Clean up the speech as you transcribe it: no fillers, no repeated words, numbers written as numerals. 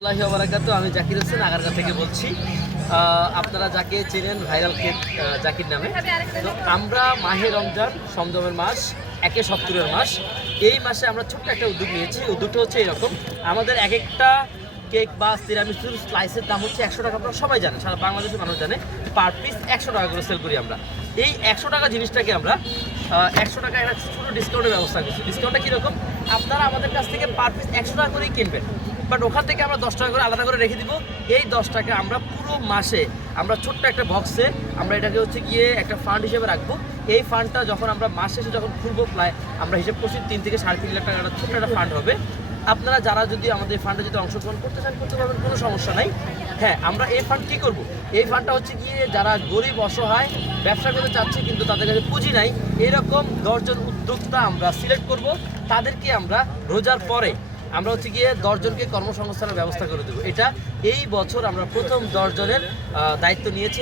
আমি জাকির হোসেন আগারগাঁ থেকে বলছি। আপনারা যাকে চেনেন ভাইরাল কেক জাকির নামে। তো আমরা মাহে রমজান সমদমের মাস, 1/70 মাস, এই মাসে আমরা ছোট্ট একটা উদ্যোগ নিয়েছি। উদ্যোগটা হচ্ছে এরকম, আমাদের এক একটা কেক বা তিরামিসুর স্লাইসের দাম হচ্ছে 100 টাকা। আপনারা সবাই জানেন, সারা বাংলাদেশের মানুষ জানে, পার পিস 100 টাকা করে সেল করি আমরা। এই 100 টাকা জিনিসটাকে আমরা 100 টাকা একটা ছোটো ডিসকাউন্টের ব্যবস্থা করছি। ডিসকাউন্টটা কীরকম, আপনারা আমাদের কাছ থেকে পার পিস 100 টাকা করেই কিনবেন, বাট ওখান থেকে আমরা 10 টাকা করে আলাদা করে রেখে দিব। এই 10 টাকা আমরা পুরো মাসে আমরা ছোট্ট একটা বক্সে আমরা এটাকে হচ্ছে গিয়ে একটা ফান্ড হিসেবে রাখবো। এই ফান্ডটা যখন আমরা মাস শেষে যখন খুলবো, প্রায় আমরা হিসেব করছি 3 থেকে 3.5 লাখ টাকার ছোট্ট একটা ফান্ড হবে। আপনারা যারা যদি আমাদের ফান্ডে যদি অংশগ্রহণ করতে চান করতে পারবেন, কোনো সমস্যা নাই। হ্যাঁ, আমরা এই ফান্ড কী করবো, এই ফান্ডটা হচ্ছে গিয়ে যারা গরিব অসহায় ব্যবসা করতে চাচ্ছে কিন্তু তাদের কাছে পুঁজি নাই, এরকম 10 জন উদ্যোক্তা আমরা সিলেক্ট করব। তাদেরকে আমরা রোজার পরে আমরা হচ্ছে গিয়ে 10 জনকে কর্মসংস্থানের ব্যবস্থা করে দেবো। এটা এই বছর আমরা প্রথম 10 জনের দায়িত্ব নিয়েছি।